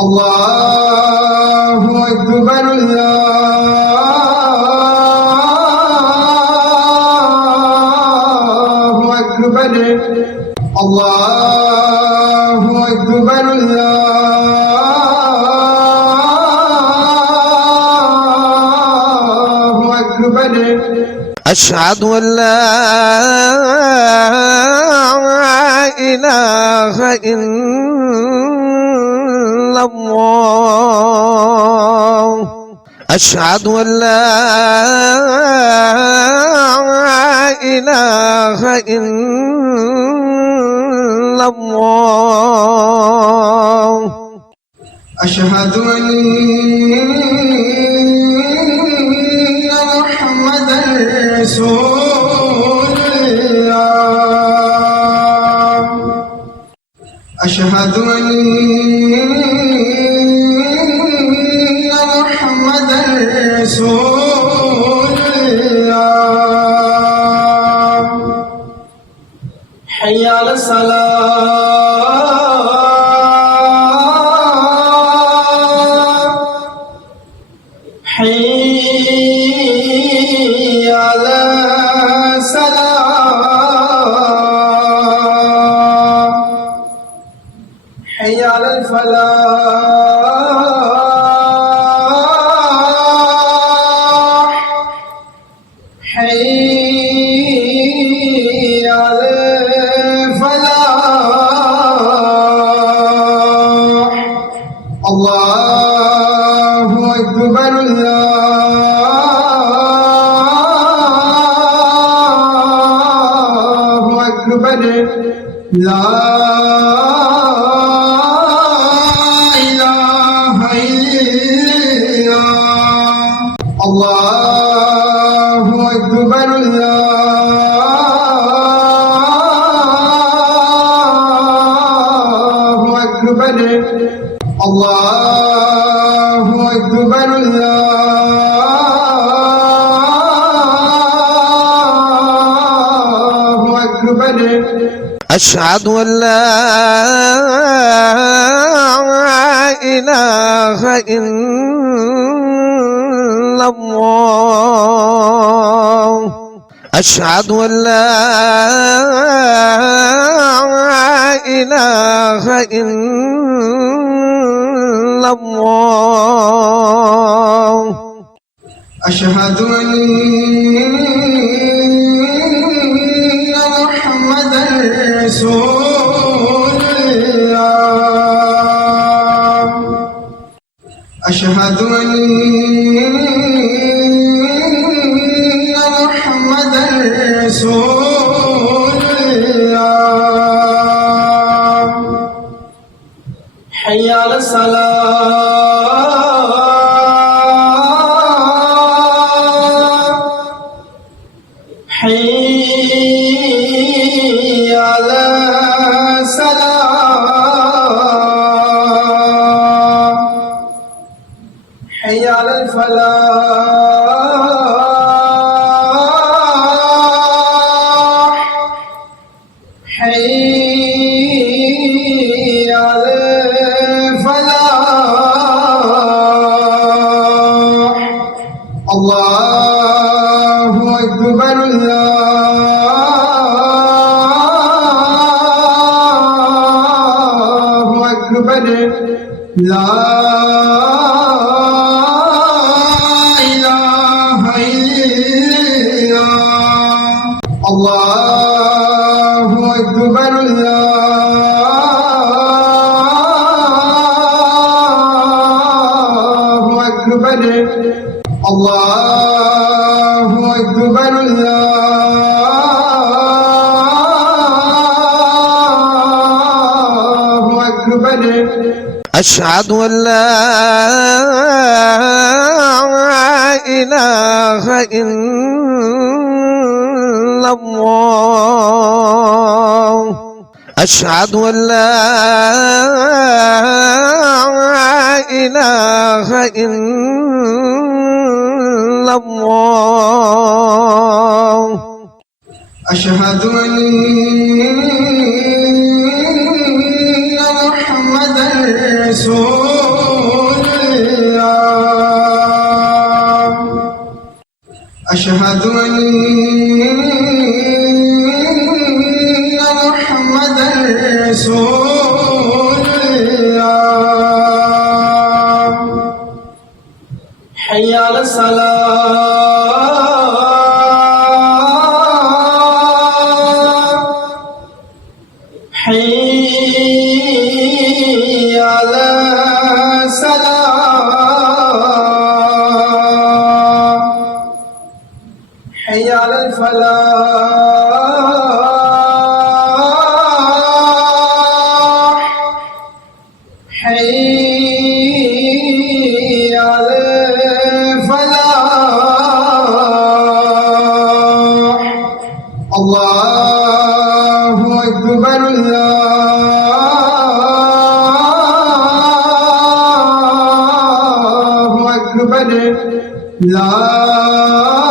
الله أكبر الله أكبر الله أكبر الله أكبر أشهد أن لا إله إلا الله أشهد أن لا إله إلا الله أشهد أن محمدًا رسول الله أشهد أن محمدًا رسول الله حي على الصلاة حي على الصلاة حي على الفلاح حي على الفلاح الله أكبر الله أكبر لا إله إلا الله أكبر الله أكبر الله أكبر الله أكبر أشهد أن لا إله إلا الله أشهد أن لا إله إلا الله أشهد أن محمدًا رسول الله أشهد أن محمدًا رسول الله حي على الصلاة حي على الصلاة حي على الفلاح حي على الفلاح الله أكبر الله أكبر لا إله إلا الله أكبر الله أكبر الله أكبر الله أكبر أشهد أن لا إله إلا الله أشهد أن لا إله إلا الله أشهد أن محمدًا رسول أشهد أن محمدا رسول الله حي على الصلاة حي على الصلاة حي على الفلاح حي على الفلاح الله أكبر الله أكبر لا